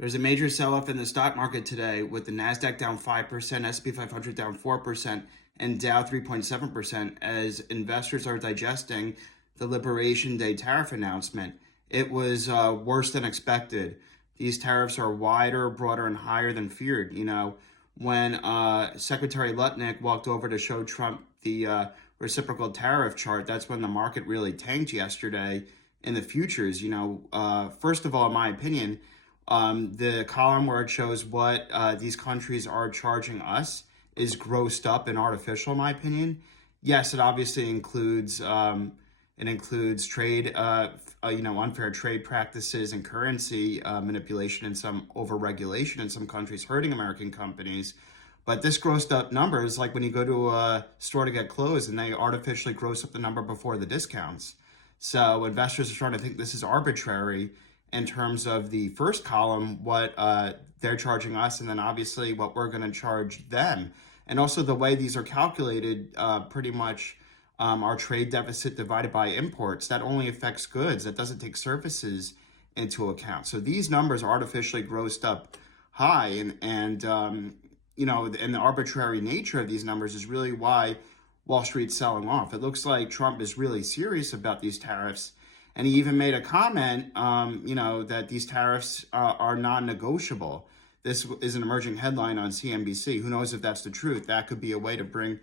There's a major sell-off in the stock market today with the Nasdaq down 5%, S&P 500 down 4%, and Dow 3.7% as investors are digesting the Liberation Day tariff announcement. It was worse than expected. These tariffs are wider, broader, and higher than feared. When Secretary Lutnick walked over to show Trump the reciprocal tariff chart, that's when the market really tanked yesterday in the futures. First of all, in my opinion, the column where it shows what these countries are charging us is grossed up and artificial, in my opinion. Yes, it obviously includes trade, unfair trade practices and currency manipulation and some overregulation in some countries hurting American companies. But this grossed up number is like when you go to a store to get clothes and they artificially gross up the number before the discounts. So investors are starting to think this is arbitrary in terms of the first column, what they're charging us, and then obviously what we're going to charge them. And also the way these are calculated, pretty much our trade deficit divided by imports, that only affects goods. That doesn't take services into account. So these numbers are artificially grossed up high, and the arbitrary nature of these numbers is really why Wall Street's selling off. It looks like Trump is really serious about these tariffs. And he even made a comment, that these tariffs are non-negotiable. This is an emerging headline on CNBC. Who knows if that's the truth? That could be a way to bring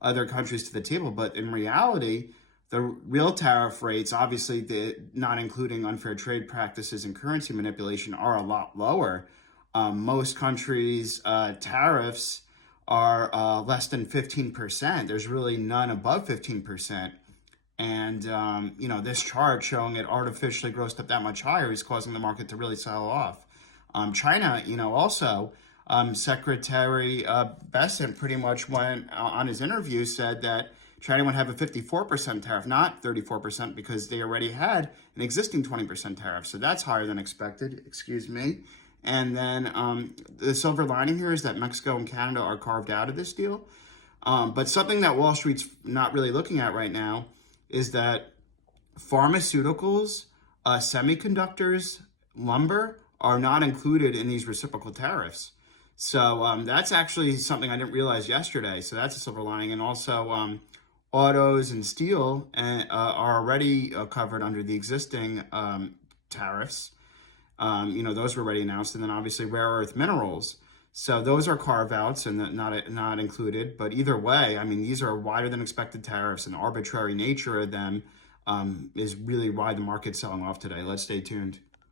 other countries to the table. But in reality, the real tariff rates, obviously not including unfair trade practices and currency manipulation, are a lot lower. Most countries' tariffs are less than 15%. There's really none above 15%. And, this chart showing it artificially grossed up that much higher is causing the market to really sell off. China, also, Secretary Bessent pretty much went on his interview, said that China would have a 54% tariff, not 34%, because they already had an existing 20% tariff. So that's higher than expected, excuse me. And then the silver lining here is that Mexico and Canada are carved out of this deal. But something that Wall Street's not really looking at right now is that pharmaceuticals, semiconductors, lumber are not included in these reciprocal tariffs. So that's actually something I didn't realize yesterday. So that's a silver lining. And also autos and steel are already covered under the existing tariffs. Those were already announced. And then obviously rare earth minerals. So those are carve-outs and not included. But either way, these are wider than expected tariffs, and the arbitrary nature of them is really why the market's selling off today. Let's stay tuned.